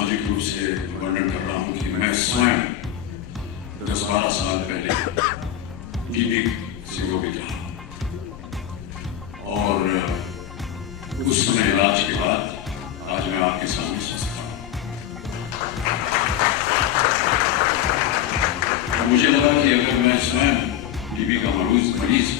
सामाजिक रूप से वर्णन कर रहा हूं कि मैं स्वयं 10-12 साल पहले टीबी से रोगी था और उस समय इलाज के बाद आज मैं आपके सामने स्वस्थ हूं। मुझे लगा कि अगर मैं स्वयं टीबी का मरीज